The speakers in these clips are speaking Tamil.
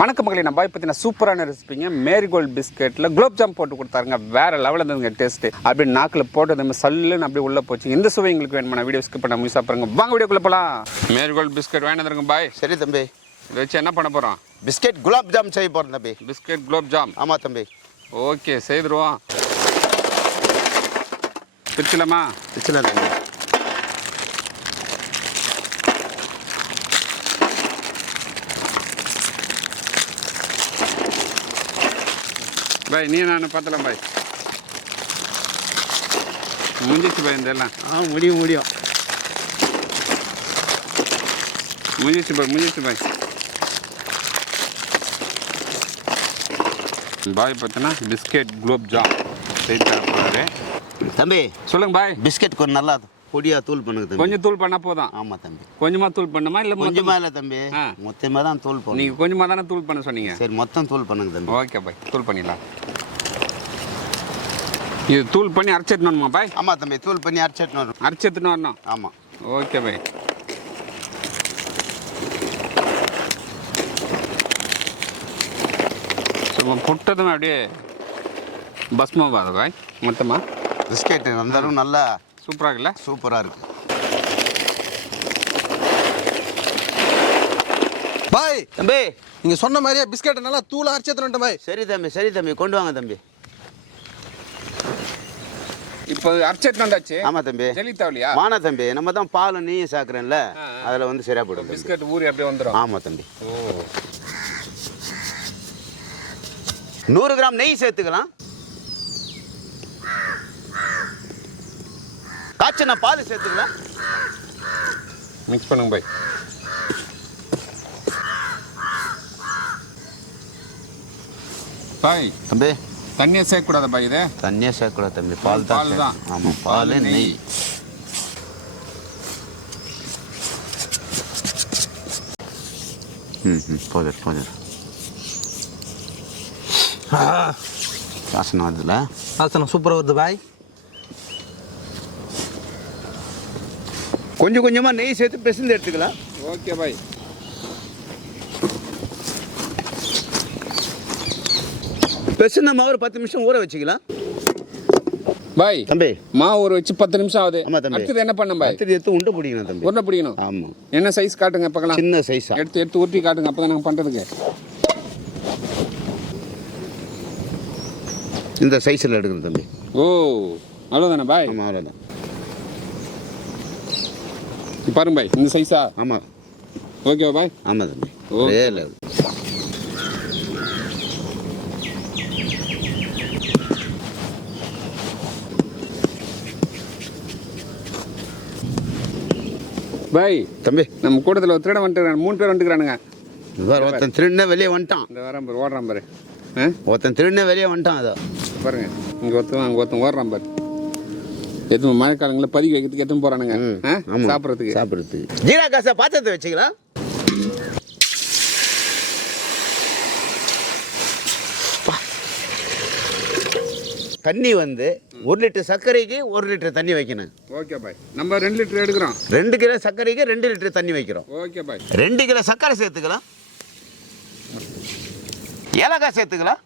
வணக்கம் மகளே, நம்ம பார்த்தீங்கன்னா சூப்பரான ரெசிபிங்க. மேரிகோல்டு பிஸ்கெட்டில் குலாப்ஜாம் போட்டு கொடுத்தாருங்க. வேறு லெவலில் இருந்ததுங்க டேஸ்ட்டு. அப்படியே நாக்கில் போட்டு நம்ம சல்லுன்னு அப்படியே உள்ளே போச்சு. இந்த சுவை எங்களுக்கு வேணுமா? வீடியோ ஸ்கிப் பண்ண முயற்சி சாப்பிட்றங்க. வாங்க வீடியோக்குள்ளே போகலாம். மேரிகோல்டு பிஸ்கெட் வேணுங்க பாய். சரி தம்பி, இதை வச்சு என்ன பண்ண போகிறோம்? பிஸ்கெட் குலாப்ஜாம் செய்ய போகிறோம் தம்பி. பிஸ்கெட் குலாப்ஜாம்? ஆமாம் தம்பி. ஓகே, செய்துருவோம். பிரிச்சலாமா? பிரிச்சலாம் தம்பி. பாய் நீ நான் பார்த்தலாம் பாய். முடிஞ்சிச்சு பாய், இந்த எல்லாம் முடியும் முடிஞ்சிச்சு பாய். பாய் பார்த்தோன்னா பிஸ்கெட் குலாப்ஜாம் செய்து தரப்போறாரு தம்பி. சொல்லுங்க பாய். பிஸ்கெட் கொஞ்சம் நல்லா பொடியாக தூள் பண்ணுங்க தம்பி. கொஞ்சம் தூள் பண்ணால் போதும். ஆமாம் தம்பி. கொஞ்சமாக தூள் பண்ணுமா இல்லை கொஞ்சமாக இல்லை தம்பி, மொத்தமாக தான் தூள் பண்ணுங்க. நீங்கள் கொஞ்சமாக தானே தூள் பண்ண சொன்னீங்க. சரி, மொத்தம் தூள் பண்ணுங்க தம்பி. ஓகே பாய், தூள் பண்ணிடலாம். இது தூள் பண்ணி அரைச்சி எடுத்துணுமா பாய்? ஆமாம் தம்பி, தூள் பண்ணி அரைச்சி எடுத்துன்னு வரணும். ஆமாம். Okay bye. ஸோ புட்டதும் அப்படியே பஸ்மாவாத பாய் மொத்தமாக. பிஸ்கெட்டு வந்தாலும் நல்லா சூப்பராக இருக்குல்ல? சூப்பராக இருக்கு பாய். தம்பி, நீங்க சொன்ன மாதிரியே பிஸ்கெட்டை நல்லா தூள அரைச்சி எடுத்துட்டு பாய். சரி தம்பி கொண்டு வாங்க தம்பி. இப்போ அரைச்சிட்டு வந்தாச்சு. ஆமாம் தம்பி. ஜெல்லி தேவையா? வானா தம்பி, நம்ம தான் பால் நீயும் சாக்குறேன்ல, அதில் வந்து சரியா போடும். பிஸ்கெட் ஊறி அப்படியே வந்துடும். ஆமாம் தம்பி. ஓ, 100 கிராம் நெய் சேர்த்துக்கலாம். காய்ச்சின பால் சேர்த்துக்கலாம். மிக்ஸ் பண்ணுங்க பாய். பாய் தம்பி, தண்ணியை சேர்க்கக்கூடாது பாய். இது தண்ணியே சேர்க்கக்கூடாது தம்பி, பால் தான். ஆமாம், பால் நெய். போதும். வாசனை வருதுல? வாசனை சூப்பராக வருது பாய். கொஞ்சம் கொஞ்சமாக நெய் சேர்த்து பிசைந்து எடுத்துக்கலாம். Okay bye. பிசைந்த மாவு ஒரு 10 நிமிஷம் ஊற வச்சுக்கலாம். பாய் தம்பி, மாவு ஊற வச்சு 10 நிமிஷம் ஆகுது. ஆமாம் தம்பி. அடுத்தது என்ன பண்ண பாய்? அடுத்தது எடுத்து உண்டை பிடிக்கணும் தம்பி. உருண்டை பிடிக்கணும். ஆமாம். என்ன சைஸ் காட்டுங்க பார்க்கலாம். சின்ன சைஸா எடுத்து ஊற்றி காட்டுங்க, அப்போ தான் நாங்கள் பண்ணுறதுக்கு. இந்த சைஸில் எடுக்கணும் தம்பி. ஓ, அவ்வளோதானே பாய்? ஆமாம், அவ்வளோதான். பாருங்க பாய், இந்த சைஸா? ஆமாம். ஓகேவா பாய்? ஆமாம் தம்பி. ஓகே. ஒரே லெவல். பாய் தம்பி, நம்ம கூட்டத்தில் ஒரு திருட வந்துட்டு 3 பேர் வந்துக்கிறானுங்க. ஒருத்தன் திருடின வெளியே வந்துட்டான். இந்த வரான் பாரு, ஓடுறான் பாரு. ஒருத்தன் திருடின வெளியே வந்துட்டான். அதை பாருங்க, இங்கே ஒருத்தன் அங்கே ஒருத்தன் ஓடுறான் பாரு. எதுவும் மழைக்காலங்களில் பதிவு வைக்கிறதுக்கு எதுவும் போகிறானுங்க சாப்பிட்றதுக்கு. ஜீரா காசை பாத்திரத்தை வச்சுக்கலாம். தண்ணி வந்து 1 லிட்டர் சர்க்கரைக்கு 1 லிட்டர் தண்ணி வைக்கணும். Okay bye. நம்ம 2 லிட்டர் எடுக்கிறோம். 2 கிலோ சர்க்கரைக்கு 2 லிட்டர் தண்ணி வைக்கிறோம். Okay bye. 2 கிலோ சர்க்கரை சேர்த்துக்கலாம். ஏலக்காய் சேர்த்துக்கலாம்.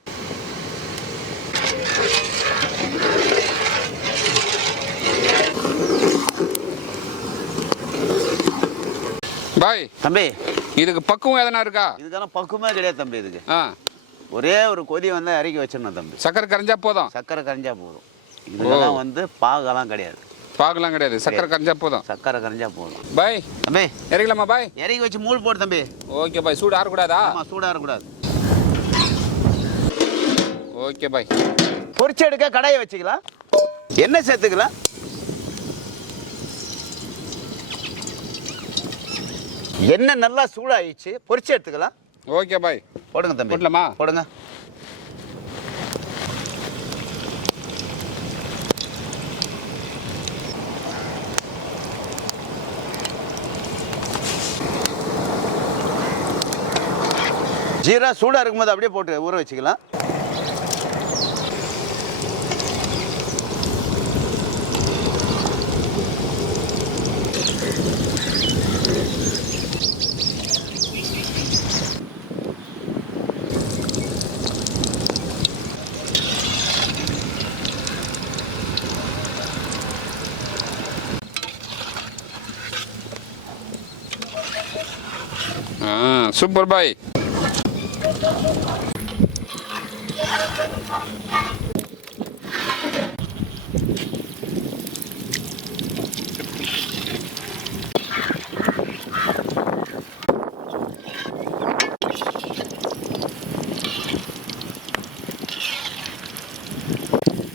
பாய் தம்பி, இதுக்கு பக்குவம் எதனா இருக்கா? இதுக்கெல்லாம் பக்குவமே கிடையாது தம்பி. இதுக்கு ஒரே ஒரு கொதி வந்து இறக்கி வச்சிடணும் தம்பி. சக்கரை கரைஞ்சா போதும். சக்கரை கரைஞ்சா போதும். இதெல்லாம் வந்து பாகெல்லாம் கிடையாது. பாகெல்லாம் கிடையாது, சக்கரை கரைஞ்சா போதும். சக்கரை கரைஞ்சா போதும். பாய் தம்பி, இறக்கலாமா பாய்? இறக்கி வச்சு மூள் போடு தம்பி. Okay bye. சூடு ஆறக்கூடாதா? ஆமாம், சூடாக இருக்கக்கூடாது. Okay bye. பொரிச்சு எடுக்க கடாயை வச்சுக்கலாம். எண்ணெய் சேர்த்துக்கலாம். எண்ணெய் நல்லா சூடாயிடுச்சு, பொரிச்சு எடுத்துக்கலாம். Okay bye. போடுங்க தம்பி. போடலாமா? போடுங்க. ஜீரா சூடாக இருக்கும்போது அப்படியே போட்டு ஊற வச்சுக்கலாம். சூப்பர் பாய்.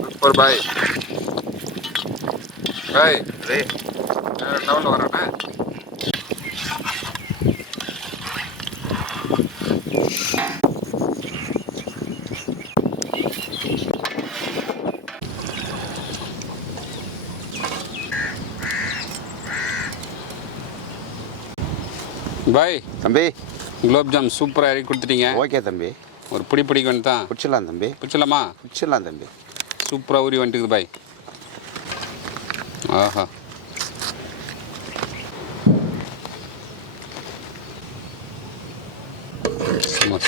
சூப்பர் பாய். பாய் வேற லெவலில் வரானே. பாய் தம்பி குலோப்ஜாம் சூப்பராக இறக்கி கொடுத்துட்டீங்க. ஓகே தம்பி. ஒரு பிடிக்க வேண்டி தான். பிடிச்சிடலாம் தம்பி. பிடிச்சிடலாமா? பிடிச்சிடலாம் தம்பி. சூப்பராக ஊறி வந்துட்டுக்குது பாய். ஆஹா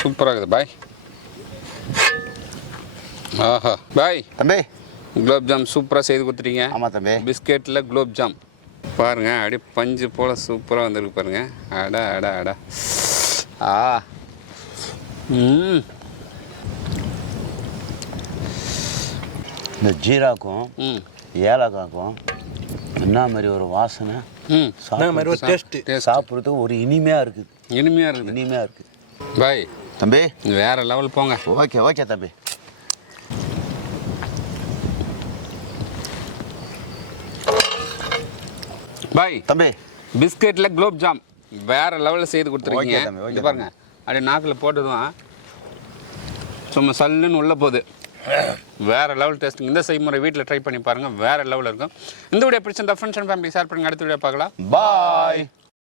சூப்பராக இருக்குது பாய். ஆஹா பாய் தம்பி குலோப்ஜாம் சூப்பராக செய்து கொடுத்துட்டீங்க. ஆமாம் தம்பி. பிஸ்கெட்டில் குலோப்ஜாம் பாருங்கள், அப்படியே பஞ்சு போல் சூப்பராக வந்துருக்கு பாருங்கள். அடா அடா அடா. ஆ இந்த ஜீராக்கும் ஏலக்காக்கும் என்ன மாதிரி ஒரு வாசனை, மாதிரி ஒரு டேஸ்ட், சாப்பிட்றதுக்கு ஒரு இனிமையாக இருக்குது. இனிமையாக இருக்குது பாய். தம்பி வேறு லெவல் போங்க. ஓகே ஓகே தம்பி. பாய் தம்பி பிஸ்கெட்டில் குலோப்ஜாம் வேறு லெவலில் செய்து கொடுத்துருக்கீங்க. ஓகே தம்பி, ஓகே இது பாருங்க, அப்படியே நாக்கில் போட்டதும் சும்மா சல்லுன்னு உள்ள போகுது. வேறு லெவல் டேஸ்ட்டுங்க. இந்த செய்முறை வீட்டில் ட்ரை பண்ணி பாருங்கள், வேறு லெவலில் இருக்கும். இந்த வீடியோ பிடிச்சிருந்தா ஃப்ரெண்ட்ஸ் அண்ட் ஃபேமிலி ஷேர் பண்ணுங்கள். அடுத்த வீடியோ பார்க்கலாம். பாய்.